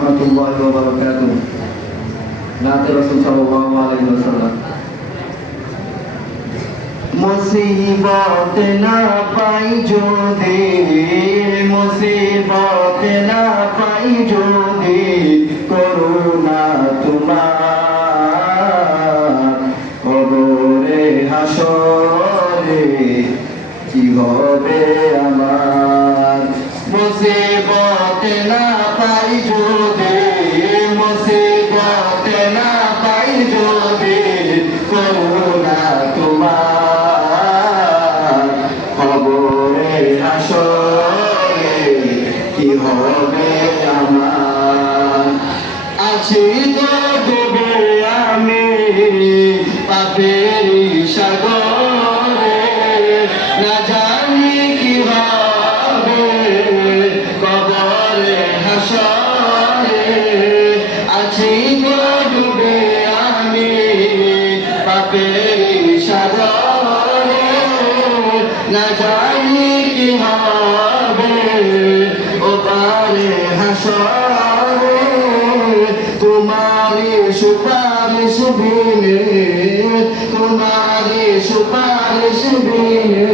রহমতুল্লাহি ওয়া বারাকাতুহু। নাতে রাসূল সাল্লাল্লাহু আলাইহি ওয়াসাল্লাম। মুসিবত না পাই যদি, মুসিবত না পাই যদি, করুণা তোমার কবরে হাসরে কি হবে আমার। মুসিবত না পাই যদি, মুসিবত না পাই যদি, করুণা তোমার কবরে হাসরে কি হবে আমার। আছি তো ডুবে আমি পাপের সাগরে, না জানি কি হবে কবরে হাসরে। আছি তো ডুবে আমি পাপের সাগরে, না জানি কি হবে ও পারে হাসরে। তোমারি সুপারিশ বিনে, তোমারি সুপারিশ বিনে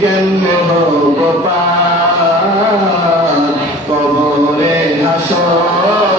কেমনে হব পার কবরে হাসরে